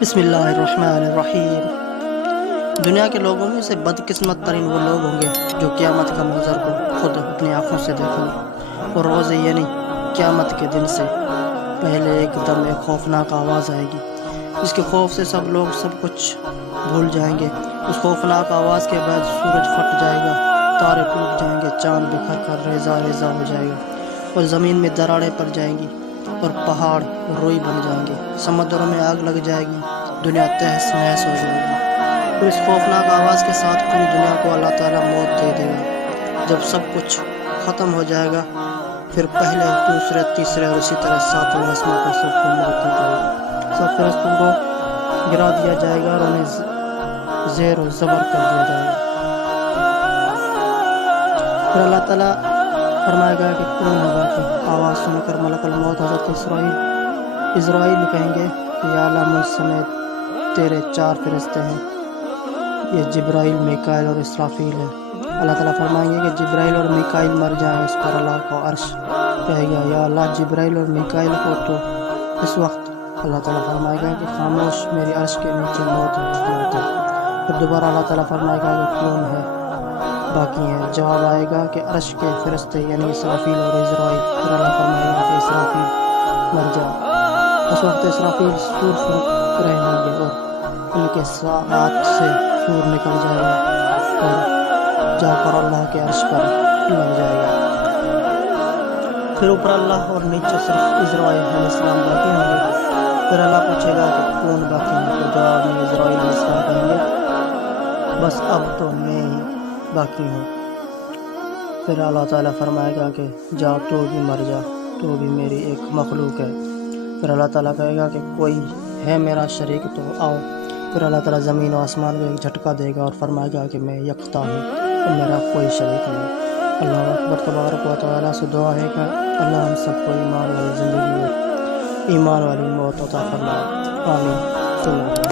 بسم اللہ الرحمن الرحیم۔ دنیا کے لوگوں میں سے بدقسمت ترین وہ لوگ ہوں گے جو قیامت کا منظر کو خود اپنی آنکھوں سے دیکھیں گے، اور روز یعنی قیامت کے دن سے پہلے ایک دم ایک خوفناک آواز آئے گی جس کے خوف سے سب لوگ سب کچھ بھول جائیں گے۔ اس خوفناک آواز کے بعد سورج پھٹ جائے گا، تارے ٹوٹ جائیں گے، چاند بکھر کر ریزہ ریزہ ہو جائے گا، اور زمین میں دراڑیں پڑ جائیں گی اور پہاڑ روئی بن جائیں گے، سمندروں میں آگ لگ جائے گی، دنیا تہس نہس ہو جائے گی۔ اور اس خوفناک آواز کے ساتھ پوری دنیا کو اللہ تعالیٰ موت دے دے گا۔ جب سب کچھ ختم ہو جائے گا، پھر پہلے دوسرے تیسرے اور اسی طرح ساتویں آسمان پر سب کو موت دی جائے گی۔ سب فرشتوں کو گرا دیا جائے گا اور انہیں زیر و زبر کر دیا جائے گا۔ پھر اللہ تعالیٰ فرمائے گا کہ کون ہوگا کہ آواز سن کر ملک الموت حضرت اسرائیل کہیں گے کہ یا اللہ مجھ سمیت تیرے 4 فرشتے ہیں، یہ جبرائیل، میکائیل اور اسرافیل ہے۔ اللہ تعالیٰ فرمائیں گے کہ جبرائیل اور میکائیل مر جائیں۔ اس پر اللہ کو عرش کہے گا یا اللہ جبرائیل اور میکائیل کو تو اس وقت اللہ تعالیٰ فرمائے گا کہ خاموش، میری عرش کے نیچے موت ہے۔ پھر دوبارہ اللہ تعالیٰ فرمائے گا کہ کون ہے باقی ہے؟ جواب آئے گا کہ عرش کے فرشتے یعنی اسرافیل اور اسرائیل۔ پھر اللہ فرمائے گا کہ اسرافیل مر جا۔ اس وقت اسرافیل سور پھونک رہے ہوں گے اور ان کے ساتھ سے سور نکل جائے گا اور جا کر اللہ کے عرش پر لگ جائے گا۔ پھر اوپر اللہ اور نیچے صرف اسرائیل علیہ السلام باقی ہوں گے۔ پھر اللہ پوچھے گا کہ کون باقی ہے؟ تو جواب میں اسرائیل علیہ السلام کہیں گے بس اب تو میں ہی باقی ہوں۔ پھر اللہ تعالیٰ فرمائے گا کہ جا تو بھی مر جا، تو بھی میری ایک مخلوق ہے۔ پھر اللہ تعالیٰ کہے گا کہ کوئی ہے میرا شریک تو آؤ۔ پھر اللہ تعالیٰ زمین و آسمان کو ایک جھٹکا دے گا اور فرمائے گا کہ میں یکتا ہوں اور میرا کوئی شریک نہیں۔ اللہ اکبر۔ تبارک و تعالیٰ سے دعا ہے کہ اللہ ہم سب کو ایمان والی زندگی اور ایمان والی موت عطا فرمائے۔ آمین۔